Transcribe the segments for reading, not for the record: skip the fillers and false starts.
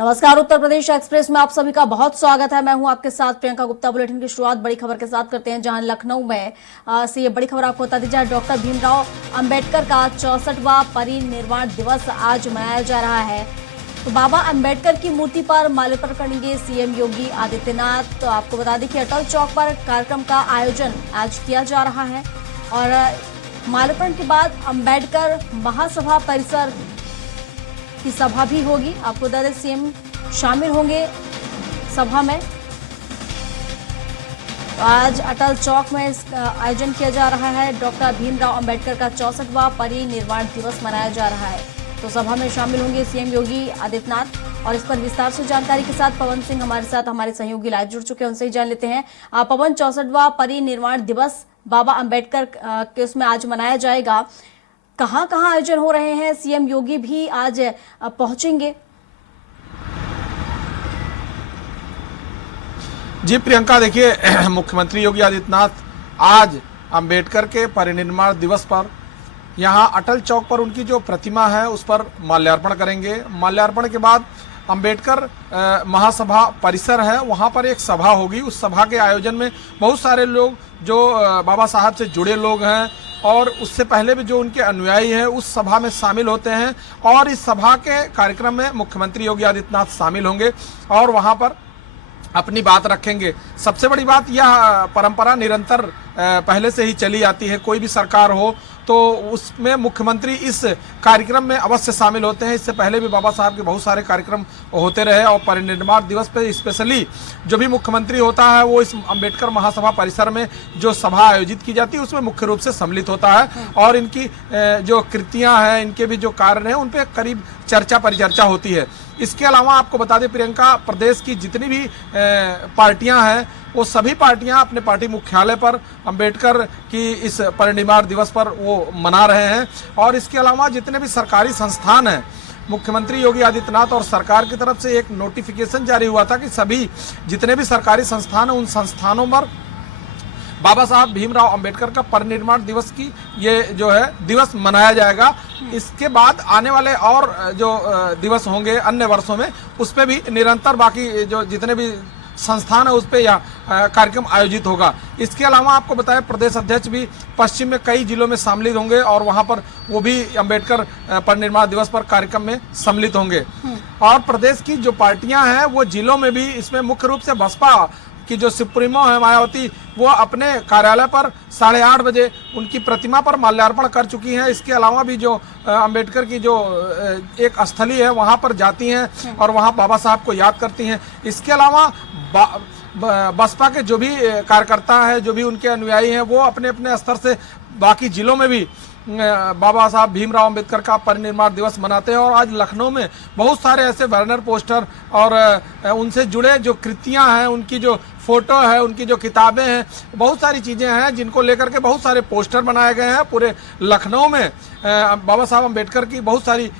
नमस्कार, उत्तर प्रदेश एक्सप्रेस में आप सभी का बहुत स्वागत है। मैं हूं आपके साथ प्रियंका गुप्ता। बुलेटिन की शुरुआत बड़ी खबर के साथ करते हैं, जहां लखनऊ में से ये बड़ी खबर आपको बता दी जाए। डॉक्टर भीमराव अंबेडकर का 64वां परिनिर्वाण दिवस आज मनाया जा रहा है। तो बाबा अंबेडकर की मूर्ति पर माल्यार्पण करेंगे सीएम योगी आदित्यनाथ। तो आपको बता दें कि अटल चौक पर कार्यक्रम का आयोजन आज किया जा रहा है और माल्यार्पण के बाद अंबेडकर महासभा परिसर की सभा भी होगी। आपको बता दें सीएम शामिल होंगे सभा में। तो आज अटल चौक में इसका आयोजन किया जा रहा है। डॉक्टर भीमराव अंबेडकर का 64वां परिनिर्वाण दिवस मनाया जा रहा है। तो सभा में शामिल होंगे सीएम योगी आदित्यनाथ और इस पर विस्तार से जानकारी के साथ पवन सिंह हमारे साथ हमारे सहयोगी लाइव जुड़ चुके हैं, उनसे ही जान लेते हैं। पवन, 64वां परिनिर्वाण दिवस बाबा अंबेडकर के उसमें आज मनाया जाएगा। कहां कहां आयोजन हो रहे हैं? सीएम योगी भी आज पहुंचेंगे। जी प्रियंका, देखिए मुख्यमंत्री योगी आदित्यनाथ आज अंबेडकर के परिनिर्वाण दिवस पर यहां अटल चौक पर उनकी जो प्रतिमा है उस पर माल्यार्पण करेंगे। माल्यार्पण के बाद अंबेडकर महासभा परिसर है, वहां पर एक सभा होगी। उस सभा के आयोजन में बहुत सारे लोग जो बाबा साहब से जुड़े लोग हैं और उससे पहले भी जो उनके अनुयायी हैं उस सभा में शामिल होते हैं और इस सभा के कार्यक्रम में मुख्यमंत्री योगी आदित्यनाथ शामिल होंगे और वहां पर अपनी बात रखेंगे। सबसे बड़ी बात, यह परंपरा निरंतर पहले से ही चली आती है। कोई भी सरकार हो तो उसमें मुख्यमंत्री इस कार्यक्रम में अवश्य शामिल होते हैं। इससे पहले भी बाबा साहब के बहुत सारे कार्यक्रम होते रहे और परिनिर्वाण दिवस पे स्पेशली जो भी मुख्यमंत्री होता है वो इस अंबेडकर महासभा परिसर में जो सभा आयोजित की जाती है उसमें मुख्य रूप से सम्मिलित होता है और इनकी जो कृतियां हैं, इनके भी जो कार्य हैं उन पर करीब चर्चा परिचर्चा होती है। इसके अलावा आपको बता दें प्रियंका, प्रदेश की जितनी भी पार्टियां हैं वो सभी पार्टियां अपने पार्टी मुख्यालय पर अंबेडकर की इस परिनिर्वाण दिवस पर वो मना रहे हैं और इसके अलावा जितने भी सरकारी संस्थान हैं, मुख्यमंत्री योगी आदित्यनाथ और सरकार की तरफ से एक नोटिफिकेशन जारी हुआ था कि सभी जितने भी सरकारी संस्थान हैं उन संस्थानों पर बाबा साहब भीमराव अंबेडकर का परिनिर्वाण दिवस की ये जो है दिवस मनाया जाएगा। इसके बाद आने वाले और जो दिवस होंगे अन्य वर्षों में उस पर भी निरंतर बाकी जो जितने भी संस्थान है उस पर यह कार्यक्रम आयोजित होगा। इसके अलावा आपको बताएं प्रदेश अध्यक्ष भी पश्चिम में कई जिलों में शामिल होंगे और वहां पर वो भी अंबेडकर परिनिर्वाण दिवस पर कार्यक्रम में सम्मिलित होंगे। और प्रदेश की जो पार्टियां हैं वो जिलों में भी इसमें मुख्य रूप से बसपा की जो सुप्रीमो है मायावती, वो अपने कार्यालय पर 8:30 बजे उनकी प्रतिमा पर माल्यार्पण कर चुकी हैं। इसके अलावा भी जो अंबेडकर की जो एक स्थली है वहां पर जाती हैं और वहां बाबा साहब को याद करती हैं। इसके अलावा बसपा के जो भी कार्यकर्ता है, जो भी उनके अनुयायी हैं, वो अपने अपने स्तर से बाकी जिलों में भी बाबा साहब भीमराव अंबेडकर का परिनिर्वाण दिवस मनाते हैं। और आज लखनऊ में बहुत सारे ऐसे बैनर पोस्टर और उनसे जुड़े जो कृतियां हैं, उनकी जो फोटो है, उनकी जो किताबें हैं, बहुत सारी चीजें हैं जिनको लेकर के बहुत सारे पोस्टर बनाए गए हैं। पूरे लखनऊ में बाबा साहब अंबेडकर की बहुत सारी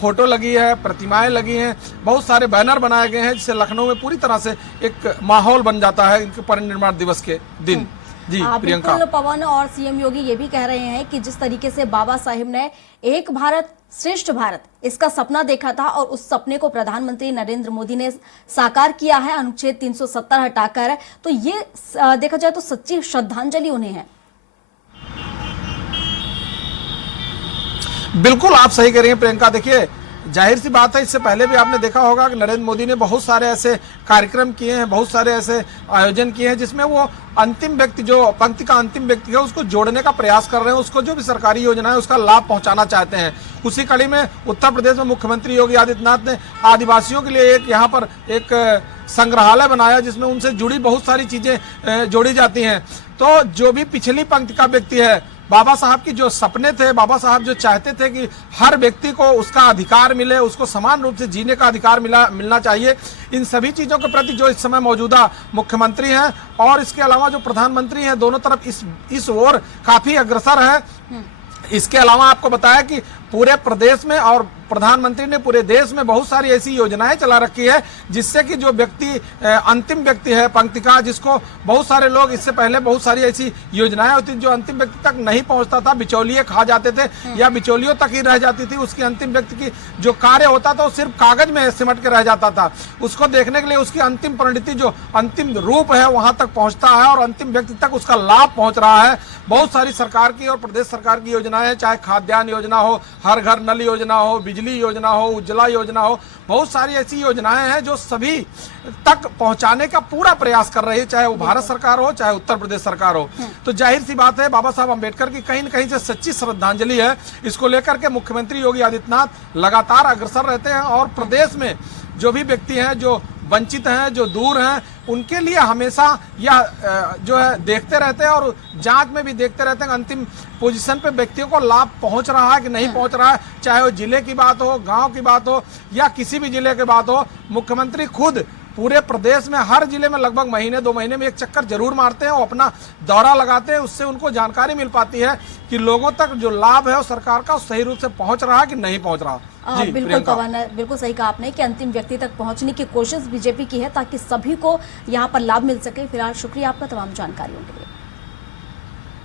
फोटो लगी है, प्रतिमाएं लगी हैं, बहुत सारे बैनर बनाए गए हैं, जिससे लखनऊ में पूरी तरह से एक माहौल बन जाता है इनके परिनिर्वाण दिवस के दिन। जी प्रियंका। बिल्कुल पवन, और सीएम योगी ये भी कह रहे हैं कि जिस तरीके से बाबा साहिब ने एक भारत श्रेष्ठ भारत इसका सपना देखा था और उस सपने को प्रधानमंत्री नरेंद्र मोदी ने साकार किया है अनुच्छेद 370 हटाकर, तो ये देखा जाए तो सच्ची श्रद्धांजलि उन्हें है। बिल्कुल आप सही कह रही हैं प्रियंका। देखिए जाहिर सी बात है, इससे पहले भी आपने देखा होगा कि नरेंद्र मोदी ने बहुत सारे ऐसे कार्यक्रम किए हैं, बहुत सारे ऐसे आयोजन किए हैं जिसमें वो अंतिम व्यक्ति, जो पंक्ति का अंतिम व्यक्ति है, उसको जोड़ने का प्रयास कर रहे हैं, उसको जो भी सरकारी योजना है उसका लाभ पहुंचाना चाहते हैं। उसी कड़ी में उत्तर प्रदेश में मुख्यमंत्री योगी आदित्यनाथ ने आदिवासियों के लिए एक यहाँ पर एक संग्रहालय बनाया जिसमें उनसे जुड़ी बहुत सारी चीजें जोड़ी जाती हैं। तो जो भी पिछली पंक्ति का व्यक्ति है, बाबा साहब की जो सपने थे, बाबा साहब जो चाहते थे कि हर व्यक्ति को उसका अधिकार मिले, उसको समान रूप से जीने का अधिकार मिलना चाहिए, इन सभी चीजों के प्रति जो इस समय मौजूदा मुख्यमंत्री हैं और इसके अलावा जो प्रधानमंत्री हैं, दोनों तरफ इस ओर काफी अग्रसर है। इसके अलावा आपको बताया कि पूरे प्रदेश में और प्रधानमंत्री ने पूरे देश में बहुत सारी ऐसी योजनाएं चला रखी है जिससे कि जो व्यक्ति अंतिम व्यक्ति है पंक्ति का, जिसको बहुत सारे लोग इससे पहले बहुत सारी ऐसी योजनाएं होती जो अंतिम व्यक्ति तक नहीं पहुंचता था, बिचौलिए खा जाते थे या बिचौलियों तक ही रह जाती थी, उसकी अंतिम व्यक्ति की जो कार्य होता था वो सिर्फ कागज में सिमट के रह जाता था। उसको देखने के लिए उसकी अंतिम परिणति जो अंतिम रूप है वहां तक पहुंचता है और अंतिम व्यक्ति तक उसका लाभ पहुंच रहा है। बहुत सारी सरकार की और प्रदेश सरकार की योजनाएं, चाहे खाद्यान्न योजना हो, हर घर नल योजना हो, बिजली योजना हो, उज्ज्वला योजना हो, बहुत सारी ऐसी योजनाएं हैं जो सभी तक पहुंचाने का पूरा प्रयास कर रही है, चाहे वो भारत सरकार हो चाहे उत्तर प्रदेश सरकार हो। तो जाहिर सी बात है बाबा साहब अम्बेडकर की कहीं न कहीं से सच्ची श्रद्धांजलि है। इसको लेकर के मुख्यमंत्री योगी आदित्यनाथ लगातार अग्रसर रहते हैं और प्रदेश में जो भी व्यक्ति हैं जो वंचित हैं, जो दूर हैं, उनके लिए हमेशा यह जो है देखते रहते हैं और जांच में भी देखते रहते हैं अंतिम पोजीशन पे व्यक्तियों को लाभ पहुंच रहा है कि नहीं पहुंच रहा है। चाहे वो जिले की बात हो, गांव की बात हो या किसी भी जिले की बात हो, मुख्यमंत्री खुद पूरे प्रदेश में हर जिले में लगभग महीने 2 महीने में एक चक्कर जरूर मारते हैं और अपना दौरा लगाते हैं। उससे उनको जानकारी मिल पाती है कि लोगों तक जो लाभ है वो सरकार का सही रूप से पहुंच रहा है कि नहीं पहुंच रहा। जी बिल्कुल पवन, बिल्कुल सही कहा आपने कि अंतिम व्यक्ति तक पहुंचने की कोशिश बीजेपी की है ताकि सभी को यहां पर लाभ मिल सके। फिलहाल शुक्रिया आपका तमाम जानकारियों के लिए।